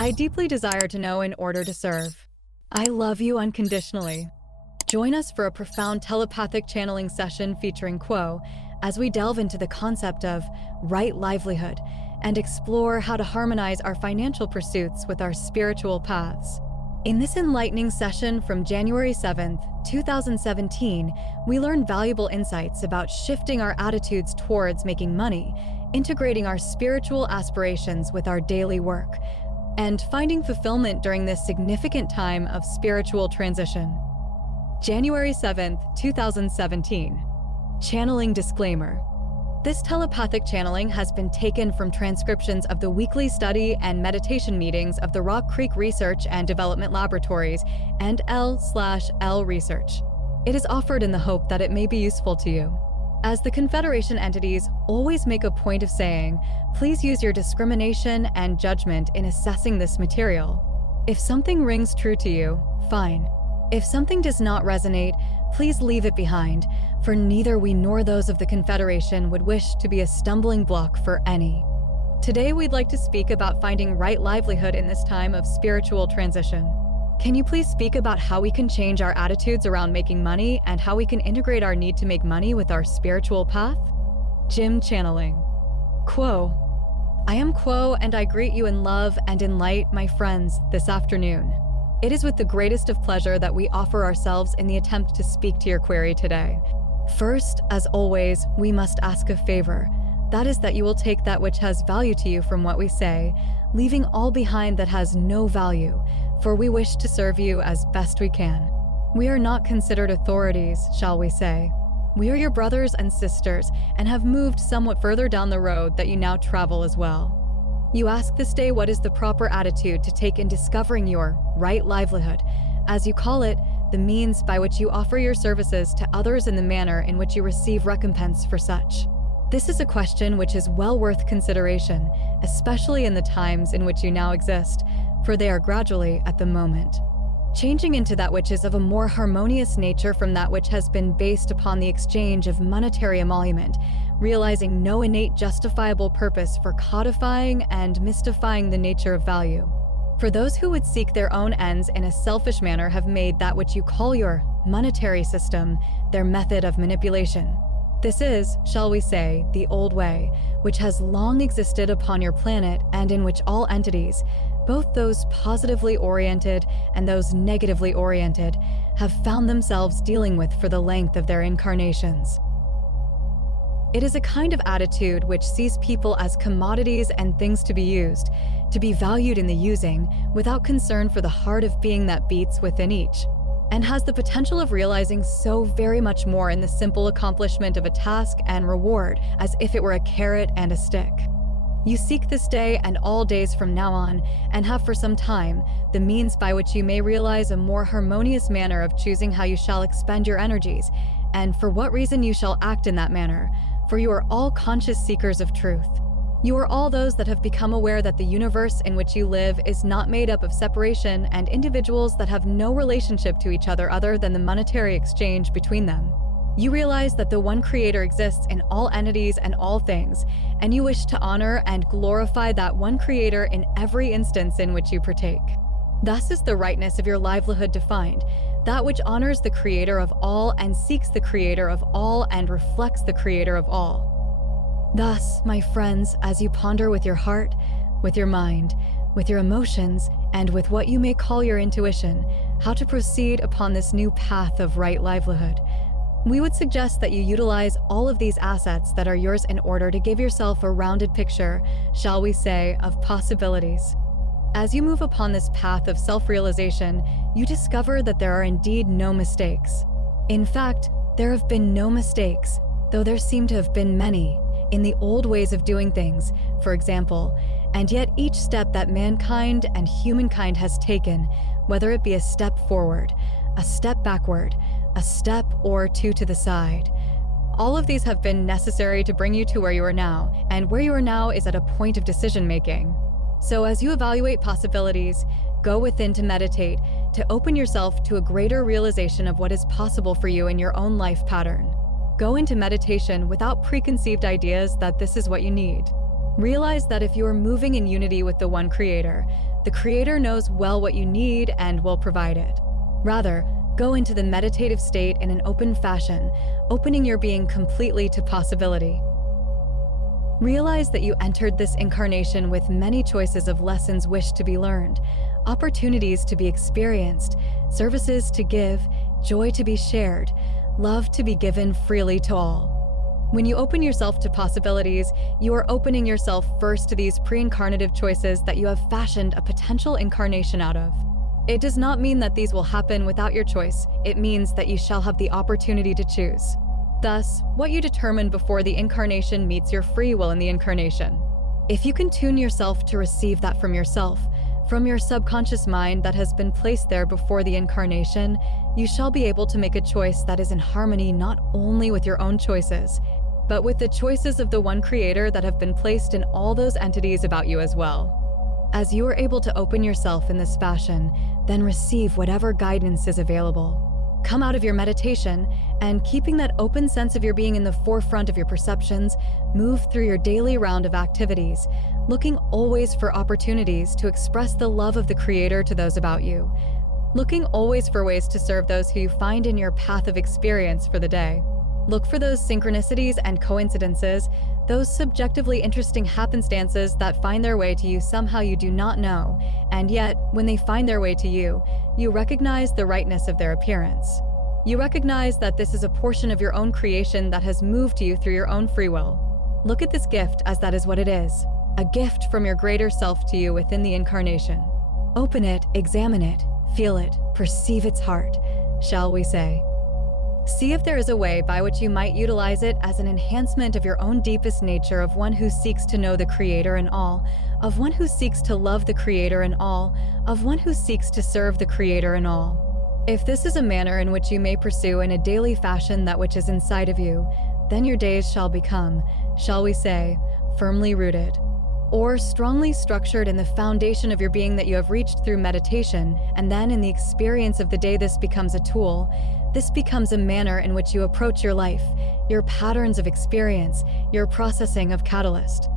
I deeply desire to know in order to serve. I love you unconditionally. Join us for a profound telepathic channeling session featuring Quo as we delve into the concept of right livelihood and explore how to harmonize our financial pursuits with our spiritual paths. In this enlightening session from January 7th, 2017, we learn valuable insights about shifting our attitudes towards making money, integrating our spiritual aspirations with our daily work, and finding fulfillment during this significant time of spiritual transition. January 7th, 2017. Channeling disclaimer. This telepathic channeling has been taken from transcriptions of the weekly study and meditation meetings of the Rock Creek Research and Development Laboratories and L/L Research. It is offered in the hope that it may be useful to you. As the Confederation entities always make a point of saying, please use your discrimination and judgment in assessing this material. If something rings true to you, fine. If something does not resonate, please leave it behind, for neither we nor those of the Confederation would wish to be a stumbling block for any. Today we'd like to speak about finding right livelihood in this time of spiritual transition. Can you please speak about how we can change our attitudes around making money and how we can integrate our need to make money with our spiritual path? Jim channeling. Quo. I am Quo and I greet you in love and in light, my friends, this afternoon. It is with the greatest of pleasure that we offer ourselves in the attempt to speak to your query today. First, as always, we must ask a favor. That is that you will take that which has value to you from what we say, leaving all behind that has no value, for we wish to serve you as best we can. We are not considered authorities, shall we say. We are your brothers and sisters and have moved somewhat further down the road that you now travel as well. You ask this day what is the proper attitude to take in discovering your right livelihood, as you call it, the means by which you offer your services to others in the manner in which you receive recompense for such. This is a question which is well worth consideration, especially in the times in which you now exist, for they are gradually, at the moment, changing into that which is of a more harmonious nature from that which has been based upon the exchange of monetary emolument, realizing no innate justifiable purpose for codifying and mystifying the nature of value. For those who would seek their own ends in a selfish manner have made that which you call your monetary system their method of manipulation. This is, shall we say, the old way, which has long existed upon your planet and in which all entities, both those positively oriented and those negatively oriented, have found themselves dealing with for the length of their incarnations. It is a kind of attitude which sees people as commodities and things to be used, to be valued in the using, without concern for the heart of being that beats within each, and has the potential of realizing so very much more in the simple accomplishment of a task and reward as if it were a carrot and a stick. You seek this day and all days from now on, and have for some time, the means by which you may realize a more harmonious manner of choosing how you shall expend your energies, and for what reason you shall act in that manner, for you are all conscious seekers of truth. You are all those that have become aware that the universe in which you live is not made up of separation and individuals that have no relationship to each other than the monetary exchange between them. You realize that the one creator exists in all entities and all things, and you wish to honor and glorify that one creator in every instance in which you partake. Thus is the rightness of your livelihood defined, that which honors the creator of all and seeks the creator of all and reflects the creator of all. Thus, my friends, as you ponder with your heart, with your mind, with your emotions, and with what you may call your intuition, how to proceed upon this new path of right livelihood, we would suggest that you utilize all of these assets that are yours in order to give yourself a rounded picture, shall we say, of possibilities. As you move upon this path of self-realization, you discover that there are indeed no mistakes. In fact, there have been no mistakes, though there seem to have been many, in the old ways of doing things, for example, and yet each step that mankind and humankind has taken, whether it be a step forward, a step backward, a step or two to the side, all of these have been necessary to bring you to where you are now, and where you are now is at a point of decision-making. So as you evaluate possibilities, go within to meditate, to open yourself to a greater realization of what is possible for you in your own life pattern. Go into meditation without preconceived ideas that this is what you need. Realize that if you are moving in unity with the one Creator, the Creator knows well what you need and will provide it. Rather, go into the meditative state in an open fashion, opening your being completely to possibility. Realize that you entered this incarnation with many choices of lessons wished to be learned, opportunities to be experienced, services to give, joy to be shared, love to be given freely to all. When you open yourself to possibilities, you are opening yourself first to these pre-incarnative choices that you have fashioned a potential incarnation out of. It does not mean that these will happen without your choice. It means that you shall have the opportunity to choose. Thus, what you determine before the incarnation meets your free will in the incarnation. If you can tune yourself to receive that from yourself, from your subconscious mind that has been placed there before the incarnation, you shall be able to make a choice that is in harmony not only with your own choices, but with the choices of the one Creator that have been placed in all those entities about you as well. As you are able to open yourself in this fashion, then receive whatever guidance is available. Come out of your meditation, and keeping that open sense of your being in the forefront of your perceptions, move through your daily round of activities, looking always for opportunities to express the love of the Creator to those about you, looking always for ways to serve those who you find in your path of experience for the day. Look for those synchronicities and coincidences, those subjectively interesting happenstances that find their way to you somehow you do not know, and yet, when they find their way to you, you recognize the rightness of their appearance. You recognize that this is a portion of your own creation that has moved to you through your own free will. Look at this gift as that is what it is, a gift from your greater self to you within the incarnation. Open it, examine it, feel it, perceive its heart, shall we say. See if there is a way by which you might utilize it as an enhancement of your own deepest nature of one who seeks to know the Creator in all, of one who seeks to love the Creator in all, of one who seeks to serve the Creator in all. If this is a manner in which you may pursue in a daily fashion that which is inside of you, then your days shall become, shall we say, firmly rooted, or strongly structured in the foundation of your being that you have reached through meditation, and then in the experience of the day this becomes a tool. This becomes a manner in which you approach your life, your patterns of experience, your processing of catalyst.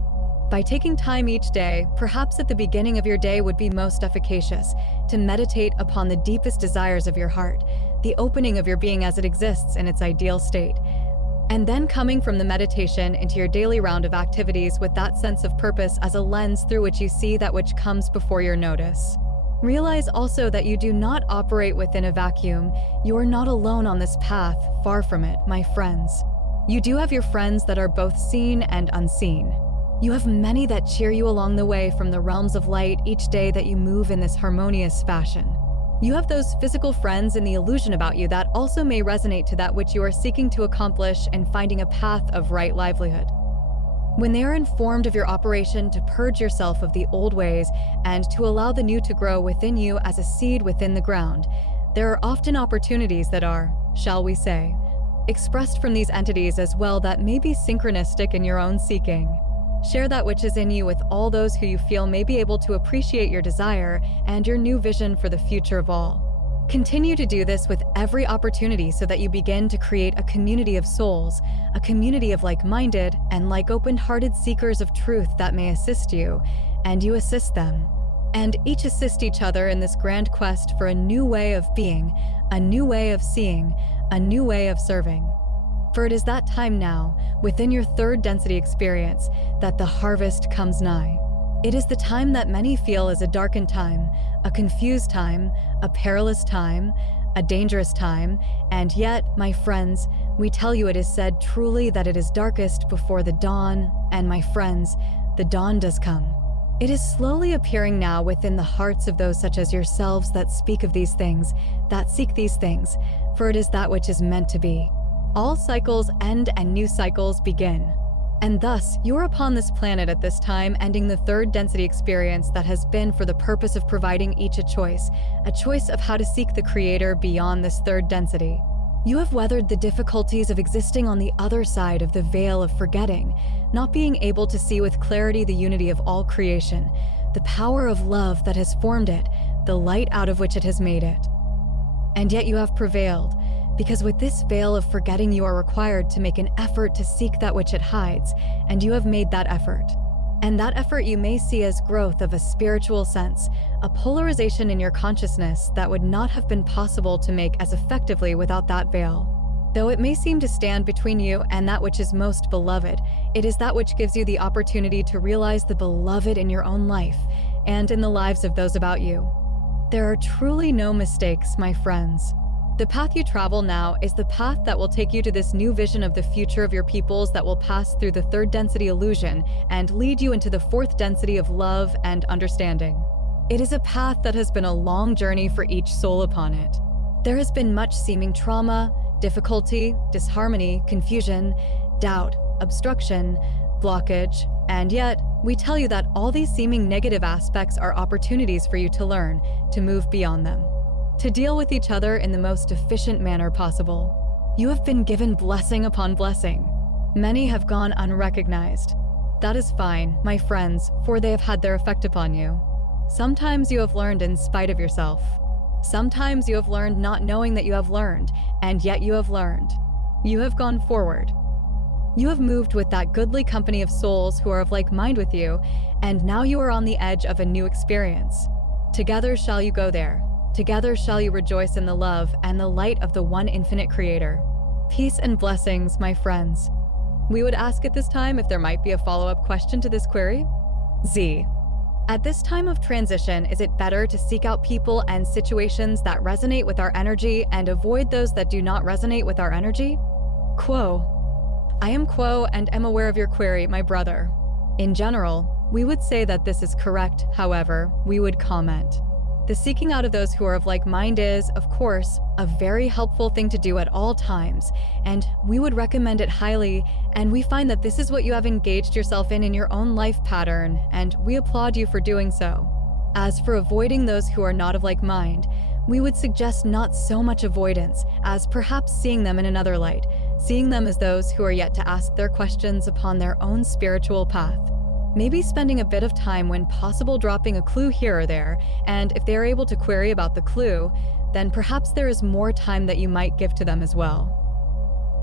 By taking time each day, perhaps at the beginning of your day would be most efficacious, to meditate upon the deepest desires of your heart, the opening of your being as it exists in its ideal state, and then coming from the meditation into your daily round of activities with that sense of purpose as a lens through which you see that which comes before your notice. Realize also that you do not operate within a vacuum. You are not alone on this path, far from it, my friends. You do have your friends that are both seen and unseen. You have many that cheer you along the way from the realms of light each day that you move in this harmonious fashion. You have those physical friends in the illusion about you that also may resonate to that which you are seeking to accomplish and finding a path of right livelihood. When they are informed of your operation to purge yourself of the old ways and to allow the new to grow within you as a seed within the ground, there are often opportunities that are, shall we say, expressed from these entities as well that may be synchronistic in your own seeking. Share that which is in you with all those who you feel may be able to appreciate your desire and your new vision for the future of all. Continue to do this with every opportunity so that you begin to create a community of souls, a community of like-minded and like-open-hearted seekers of truth that may assist you, and you assist them. And each assist each other in this grand quest for a new way of being, a new way of seeing, a new way of serving. For it is that time now, within your third density experience, that the harvest comes nigh. It is the time that many feel is a darkened time, a confused time, a perilous time, a dangerous time, and yet, my friends, we tell you it is said truly that it is darkest before the dawn, and my friends, the dawn does come. It is slowly appearing now within the hearts of those such as yourselves that speak of these things, that seek these things, for it is that which is meant to be. All cycles end and new cycles begin. And thus, you are upon this planet at this time, ending the third density experience that has been for the purpose of providing each a choice of how to seek the Creator beyond this third density. You have weathered the difficulties of existing on the other side of the veil of forgetting, not being able to see with clarity the unity of all creation, the power of love that has formed it, the light out of which it has made it. And yet you have prevailed, because with this veil of forgetting you are required to make an effort to seek that which it hides, and you have made that effort. And that effort you may see as growth of a spiritual sense, a polarization in your consciousness that would not have been possible to make as effectively without that veil. Though it may seem to stand between you and that which is most beloved, it is that which gives you the opportunity to realize the beloved in your own life and in the lives of those about you. There are truly no mistakes, my friends. The path you travel now is the path that will take you to this new vision of the future of your peoples that will pass through the third density illusion and lead you into the fourth density of love and understanding. It is a path that has been a long journey for each soul upon it. There has been much seeming trauma, difficulty, disharmony, confusion, doubt, obstruction, blockage, and yet, we tell you that all these seeming negative aspects are opportunities for you to learn, to move beyond them, to deal with each other in the most efficient manner possible. You have been given blessing upon blessing. Many have gone unrecognized. That is fine, my friends, for they have had their effect upon you. Sometimes you have learned in spite of yourself. Sometimes you have learned not knowing that you have learned, and yet you have learned. You have gone forward. You have moved with that goodly company of souls who are of like mind with you, and now you are on the edge of a new experience. Together shall you go there. Together shall you rejoice in the love and the light of the one infinite Creator. Peace and blessings, my friends. We would ask at this time if there might be a follow-up question to this query. Z. At this time of transition, is it better to seek out people and situations that resonate with our energy and avoid those that do not resonate with our energy? Quo. I am Quo and am aware of your query, my brother. In general, we would say that this is correct. However, we would comment. The seeking out of those who are of like mind is, of course, a very helpful thing to do at all times, and we would recommend it highly, and we find that this is what you have engaged yourself in your own life pattern, and we applaud you for doing so. As for avoiding those who are not of like mind, we would suggest not so much avoidance as perhaps seeing them in another light, seeing them as those who are yet to ask their questions upon their own spiritual path. Maybe spending a bit of time when possible dropping a clue here or there, and if they are able to query about the clue, then perhaps there is more time that you might give to them as well.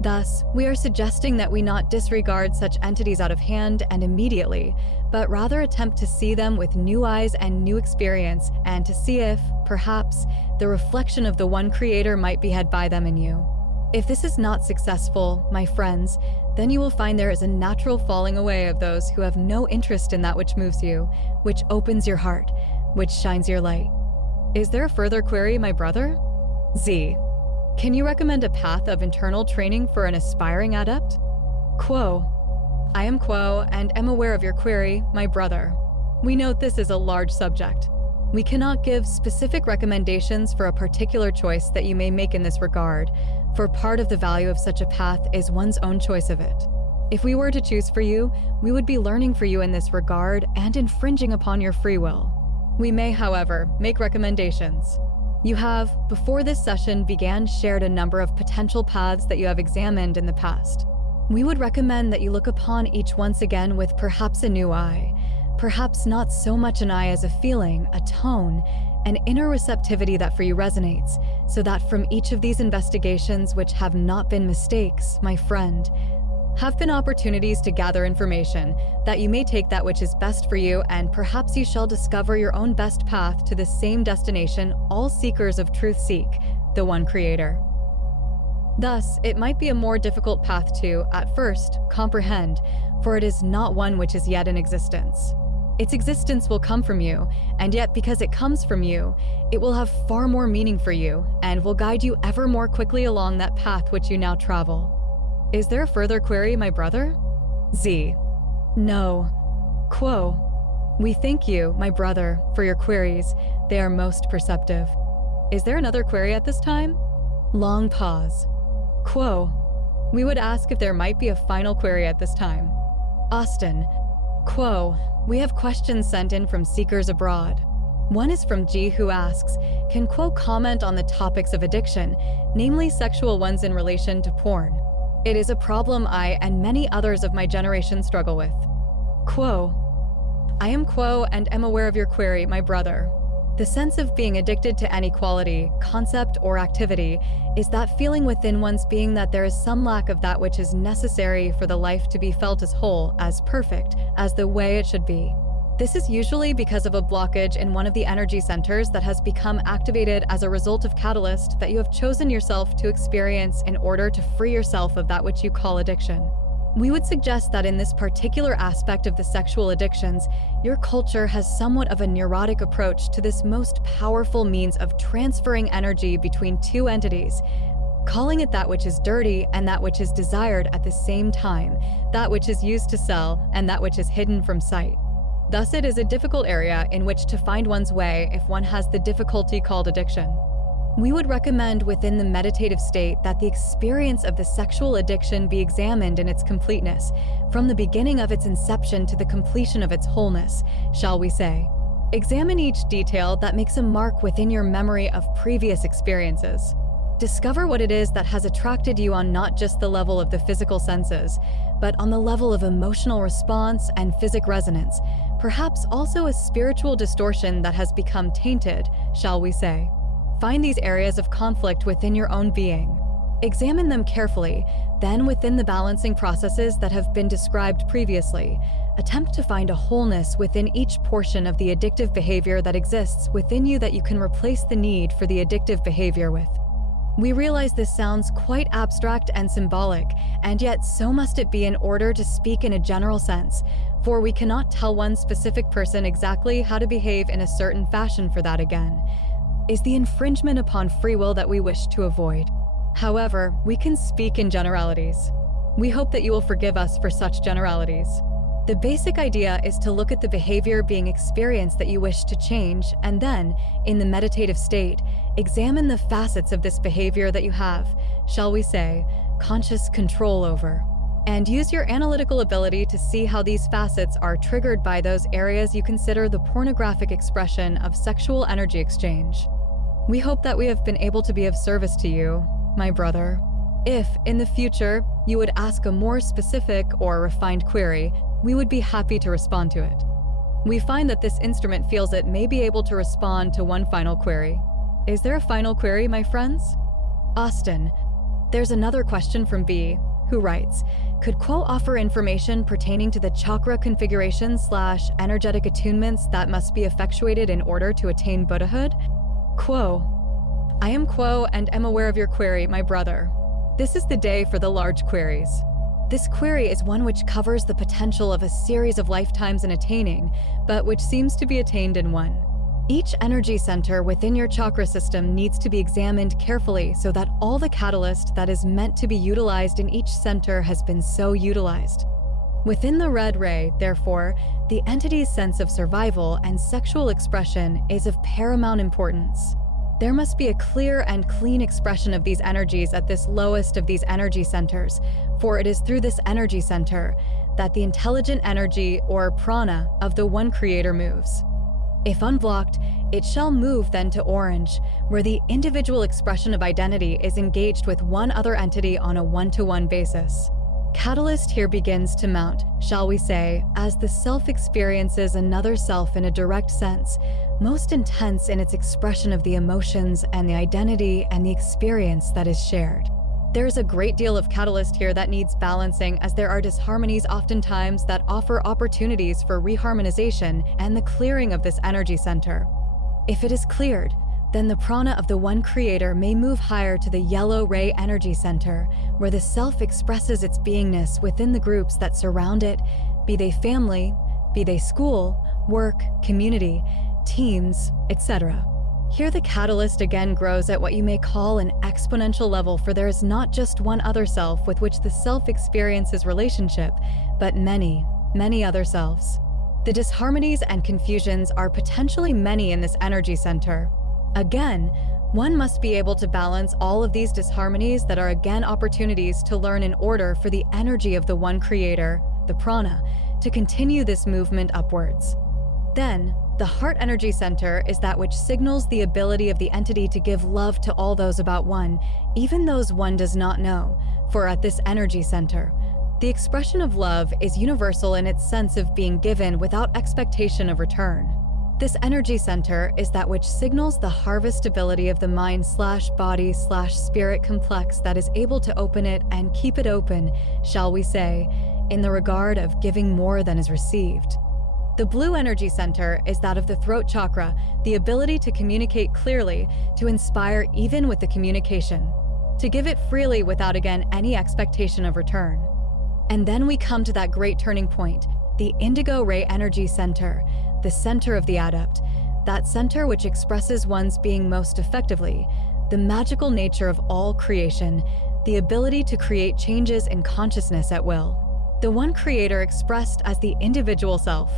Thus, we are suggesting that we not disregard such entities out of hand and immediately, but rather attempt to see them with new eyes and new experience, and to see if, perhaps, the reflection of the one Creator might be had by them in you. If this is not successful, my friends, then you will find there is a natural falling away of those who have no interest in that which moves you, which opens your heart, which shines your light. Is there a further query, my brother? Z. Can you recommend a path of internal training for an aspiring adept? Quo. I am Quo and am aware of your query, my brother. We note this is a large subject. We cannot give specific recommendations for a particular choice that you may make in this regard, for part of the value of such a path is one's own choice of it. If we were to choose for you, we would be learning for you in this regard and infringing upon your free will. We may, however, make recommendations. You have, before this session began, shared a number of potential paths that you have examined in the past. We would recommend that you look upon each once again with perhaps a new eye, perhaps not so much an eye as a feeling, a tone, an inner receptivity that for you resonates, so that from each of these investigations, which have not been mistakes, my friend, have been opportunities to gather information, that you may take that which is best for you, and perhaps you shall discover your own best path to the same destination all seekers of truth seek, the one Creator. Thus, it might be a more difficult path to, at first, comprehend, for it is not one which is yet in existence. Its existence will come from you, and yet because it comes from you, it will have far more meaning for you, and will guide you ever more quickly along that path which you now travel. Is there a further query, my brother? Z. No. Quo. We thank you, my brother, for your queries. They are most perceptive. Is there another query at this time? Long pause. Quo. We would ask if there might be a final query at this time. Austin. Quo. We have questions sent in from seekers abroad. One is from G, who asks, can Quo comment on the topics of addiction, namely sexual ones in relation to porn? It is a problem I and many others of my generation struggle with. Quo. I am Quo and am aware of your query, my brother. The sense of being addicted to any quality, concept, or activity is that feeling within one's being that there is some lack of that which is necessary for the life to be felt as whole, as perfect, as the way it should be. This is usually because of a blockage in one of the energy centers that has become activated as a result of catalyst that you have chosen yourself to experience in order to free yourself of that which you call addiction. We would suggest that in this particular aspect of the sexual addictions, your culture has somewhat of a neurotic approach to this most powerful means of transferring energy between two entities, calling it that which is dirty and that which is desired at the same time, that which is used to sell and that which is hidden from sight. Thus, it is a difficult area in which to find one's way if one has the difficulty called addiction. We would recommend within the meditative state that the experience of the sexual addiction be examined in its completeness, from the beginning of its inception to the completion of its wholeness, shall we say. Examine each detail that makes a mark within your memory of previous experiences. Discover what it is that has attracted you on not just the level of the physical senses, but on the level of emotional response and physic resonance, perhaps also a spiritual distortion that has become tainted, shall we say. Find these areas of conflict within your own being. Examine them carefully, then within the balancing processes that have been described previously, attempt to find a wholeness within each portion of the addictive behavior that exists within you that you can replace the need for the addictive behavior with. We realize this sounds quite abstract and symbolic, and yet so must it be in order to speak in a general sense, for we cannot tell one specific person exactly how to behave in a certain fashion for that again. Is the infringement upon free will that we wish to avoid. However, we can speak in generalities. We hope that you will forgive us for such generalities. The basic idea is to look at the behavior being experienced that you wish to change, and then, in the meditative state, examine the facets of this behavior that you have, shall we say, conscious control over. And use your analytical ability to see how these facets are triggered by those areas you consider the pornographic expression of sexual energy exchange. We hope that we have been able to be of service to you, my brother. If, in the future, you would ask a more specific or refined query, we would be happy to respond to it. We find that this instrument feels it may be able to respond to one final query. Is there a final query, my friends? Austin, there's another question from B, who writes, could Quo offer information pertaining to the chakra configuration/energetic attunements that must be effectuated in order to attain Buddhahood? Quo. I am Quo and am aware of your query, my brother. This is the day for the large queries. This query is one which covers the potential of a series of lifetimes in attaining, but which seems to be attained in one. Each energy center within your chakra system needs to be examined carefully so that all the catalyst that is meant to be utilized in each center has been so utilized. Within the red ray, therefore, the entity's sense of survival and sexual expression is of paramount importance. There must be a clear and clean expression of these energies at this lowest of these energy centers, for it is through this energy center that the intelligent energy, or prana, of the one creator moves. If unblocked, it shall move then to orange, where the individual expression of identity is engaged with one other entity on a one-to-one basis. Catalyst here begins to mount, shall we say, as the self experiences another self in a direct sense, most intense in its expression of the emotions and the identity and the experience that is shared. There is a great deal of catalyst here that needs balancing, as there are disharmonies oftentimes that offer opportunities for reharmonization and the clearing of this energy center. If it is cleared, then the prana of the one creator may move higher to the yellow ray energy center, where the self expresses its beingness within the groups that surround it, be they family, be they school, work, community, teams, etc. Here the catalyst again grows at what you may call an exponential level, for there is not just one other self with which the self experiences relationship, but many, many other selves. The disharmonies and confusions are potentially many in this energy center. Again, one must be able to balance all of these disharmonies that are again opportunities to learn in order for the energy of the one creator, the prana, to continue this movement upwards. Then, the heart energy center is that which signals the ability of the entity to give love to all those about one, even those one does not know, for at this energy center, the expression of love is universal in its sense of being given without expectation of return. This energy center is that which signals the harvestability of the mind/body/spirit complex that is able to open it and keep it open, shall we say, in the regard of giving more than is received. The blue energy center is that of the throat chakra, the ability to communicate clearly, to inspire even with the communication, to give it freely without again any expectation of return. And then we come to that great turning point, the indigo ray energy center, the center of the adept, that center which expresses one's being most effectively, the magical nature of all creation, the ability to create changes in consciousness at will, the one creator expressed as the individual self.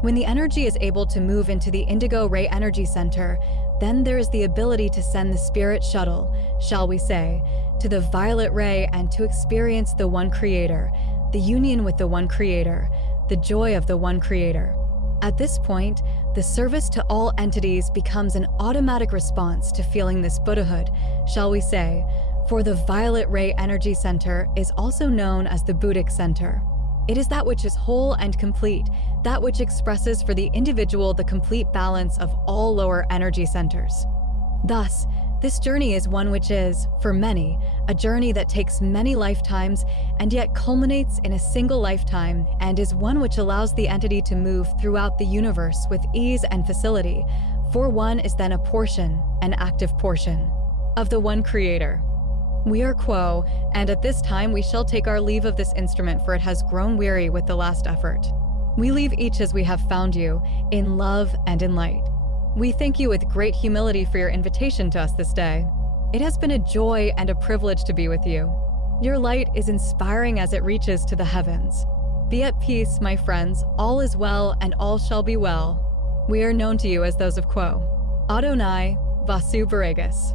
When the energy is able to move into the indigo ray energy center, then there is the ability to send the spirit shuttle, shall we say, to the violet ray and to experience the one creator, the union with the one creator, the joy of the one creator. At this point, the service to all entities becomes an automatic response to feeling this Buddhahood, shall we say, for the violet ray energy center is also known as the Buddhic center. It is that which is whole and complete, that which expresses for the individual the complete balance of all lower energy centers. Thus, this journey is one which is, for many, a journey that takes many lifetimes and yet culminates in a single lifetime, and is one which allows the entity to move throughout the universe with ease and facility, for one is then a portion, an active portion, of the one creator. We are Quo, and at this time we shall take our leave of this instrument, for it has grown weary with the last effort. We leave each as we have found you, in love and in light. We thank you with great humility for your invitation to us this day. It has been a joy and a privilege to be with you. Your light is inspiring as it reaches to the heavens. Be at peace, my friends, all is well and all shall be well. We are known to you as those of Quo. Adonai Vasu Beregas.